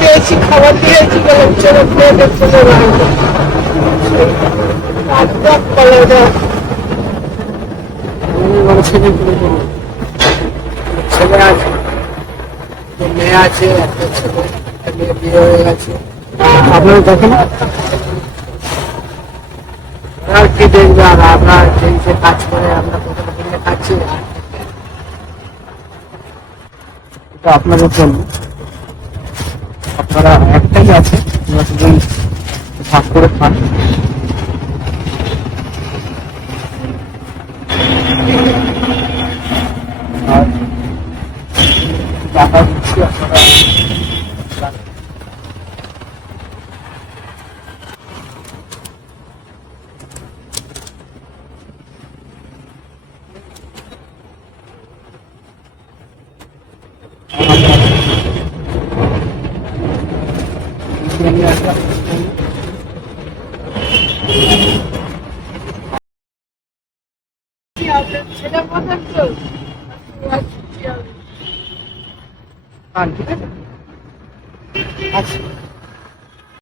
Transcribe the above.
পেয়েছি, খাবার দিয়েছি, গেলাম চলো খেয়ে চলে লাগবে ছেলে আছে, মেয়ে আছে, একটা ছেলে, একটা মেয়ে বিয়ে হয়ে গেছে। আপনারা দেখেন আর কি দেখবে, আর আমরা যে কাজ করে আমরা কোথাও কিনে খাচ্ছি, এটা আপনাদের জন্য। আপনারা একটাই আছে, আমরা শুধু ভাগ করে খান। আর টাকা দিচ্ছি আপনারা সেটা কথা তো ঠিক আছে। আচ্ছা।